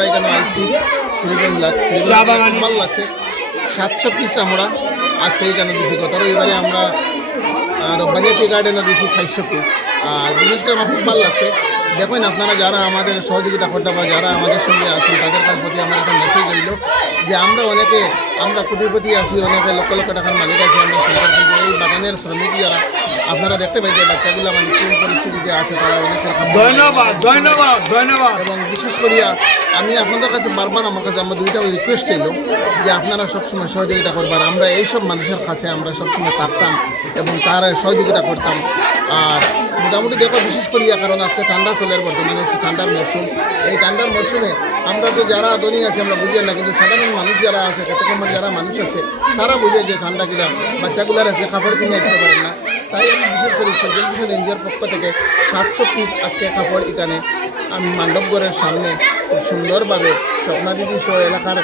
আমরা এখানে আইসি শ্রীবেহুলা ভালো লাগছে। 700 পিস আমরা আজকে এখানে দিচ্ছি, গত রবিবারে আমরা রব্বানিয়া টি গার্ডেনে দিচ্ছি 400 পিস। আর বিশেষ করে আমার খুব ভালো লাগছে। দেখুন আপনারা যারা আমাদের সহযোগিতা করতে বা যারা আমাদের সঙ্গে আছেন তাদের কাছ প্রতি আমার একটা মেসেজ রইল যে আমরা কোটিপতি আছি, অনেকে লক্ষ লক্ষ টাকার মালিক আছি আমরা সুন্দর, কিন্তু এই বাগানের শ্রমিক যারা আপনারা দেখতে পাই যে বাচ্চাগুলো মানে কোন পরিস্থিতিতে আছে তারা অনেকের ধন্যবাদ। এবং বিশেষ করিয়া আমি আপনাদের কাছে বারবার আমার কাছে আমার দুইটা রিকোয়েস্ট এলো যে আপনারা সবসময় সহযোগিতা করবার। আমরা এইসব মানুষের কাছে আমরা সবসময় থাকতাম এবং তার সহযোগিতা করতাম। আর মোটামুটি দেখো বিশেষ করিয়া কারণ আজকে ঠান্ডা চলের বর্তমানে ঠান্ডার মরশুম, এই ঠান্ডার মরশুমে আমরা তো যারা ধনী আছে আমরা বুঝি না, কিন্তু সাধারণ মানুষ যারা আছে কতক্ষণ যারা মানুষ আছে তারা বুঝে যে ঠান্ডা কিনা বাচ্চাগুলার আছে কাপড় কিনে দিতে পারেন না। তাই আমি বিশেষ করে সজল মিশন এনজিওর পক্ষ থেকে 700 পিস আজকে কাপড় এখানে আমি মান্ডবগড়ের সামনে খুব সুন্দরভাবে স্বপ্নাদিদি সহ এলাকার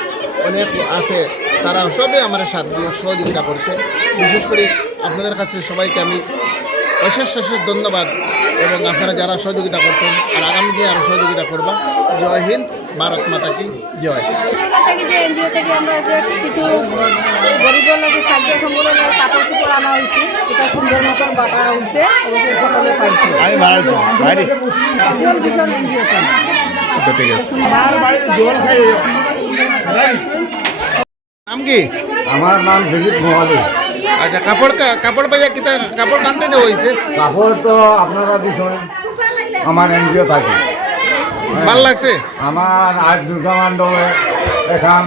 অনেক আছে তারা সবে আমার সাথ দিয়ে সহযোগিতা করছে। বিশেষ করে আপনাদের কাছে সবাইকে আমি অশেষ ধন্যবাদ এবং আপনারা যারা সহযোগিতা করছেন আর আগামী দিনে আরও সহযোগিতা করবা। জয় হিন্দ, ভারত মাতা কি জয়। এনজিও থেকে আমরা যে কিছু গরিবের লোকের খাদ্য সংগ্রহের কাপড় চোপড় আনা হয়েছে, এটা সুন্দর মতন বাটা হয়েছে, সকলে পাইছে ভীষণ এনজিও। নাম কি? আমার নাম দিলীপ মোহালি। আচ্ছা, কাপড় পাইয়া কিতা কাপড় কানতে দেওয়া হয়েছে? কাপড় তো আপনারা বিষয় আমার এনজিও থাকে। ভাল লাগছে আমার আজ দুর্গা মণ্ডপে এখন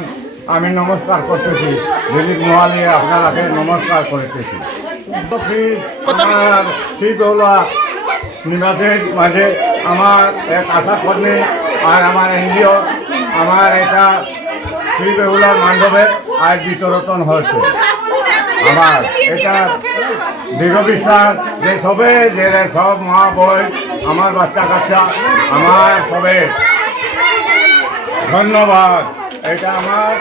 আমি নমস্কার করতেছি, দিলীপ মোহালি আপনারাকে নমস্কার করতেছি। আমার শ্রীবেহুলা নিবাসের মাঝে আমার এক আশা কর্মী আর আমার এনজিও আমার এটা শ্রীবেহুলার মণ্ডপে আজ বিতরণ হয়েছে। আমার এটা দৃঢ় বিশ্বাস যে সবে যে সব মা বোন আমার বাচ্চা কাচ্চা আমার সবে ধন্যবাদ। এটা আমার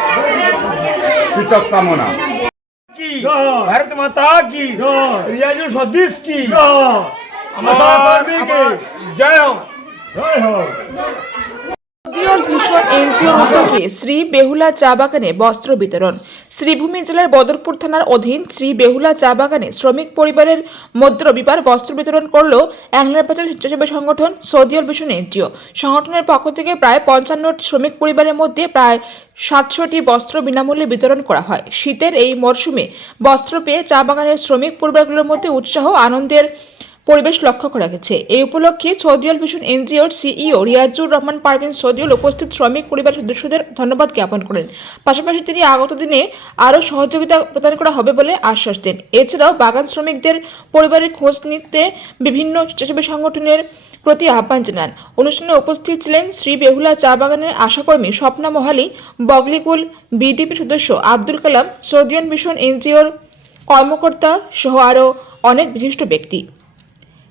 কৃতজ্ঞ কামনা। भारत माता की रियाजु सदीश की जय हो जय हो। সদিয়ল ভিশন এনজিওর উদ্যোগে শ্রী বেহুলা চা বাগানে বস্ত্র বিতরণ। শ্রীভূমি জেলার বদরপুর থানার অধীন শ্রী বেহুলা চা বাগানে শ্রমিক পরিবারের মধ্যে রবিবার বস্ত্র বিতরণ করল অ্যাংলারবাজার স্বেচ্ছাসেবী সংগঠন সদিয়ল ভিশন এনজিও। সংগঠনের পক্ষ থেকে প্রায় 55 শ্রমিক পরিবারের মধ্যে প্রায় 700টি বস্ত্র বিনামূল্যে বিতরণ করা হয়। শীতের এই মরশুমে বস্ত্র পেয়ে চা বাগানের শ্রমিক পরিবারগুলোর মধ্যে উৎসাহ আনন্দের পরিবেশ লক্ষ্য করা গেছে। এই উপলক্ষে সদিয়ল ভিশন এনজিওর সিইও রিয়াজুর রহমান পারভিন সদিয়ল উপস্থিত শ্রমিক পরিবার সদস্যদের ধন্যবাদ জ্ঞাপন করেন। পাশাপাশি তিনি আগত দিনে আরও সহযোগিতা প্রদান করা হবে বলে আশ্বাস দেন। এছাড়াও বাগান শ্রমিকদের পরিবারের খোঁজ নিতে বিভিন্ন স্বেচ্ছাসেবী সংগঠনের প্রতি আহ্বান জানান। অনুষ্ঠানে উপস্থিত ছিলেন শ্রী বেহুলা চা বাগানের আশাকর্মী স্বপ্না মোহালি, বগলিকুল বিডিপি সদস্য আব্দুল কালাম, সদিয়ল ভিশন এনজিওর কর্মকর্তা সহ আরও অনেক বিশিষ্ট ব্যক্তি।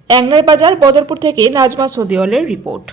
অ্যাংলারবাজার বদরপুর থেকে নাজমা সদিয়লের রিপোর্ট।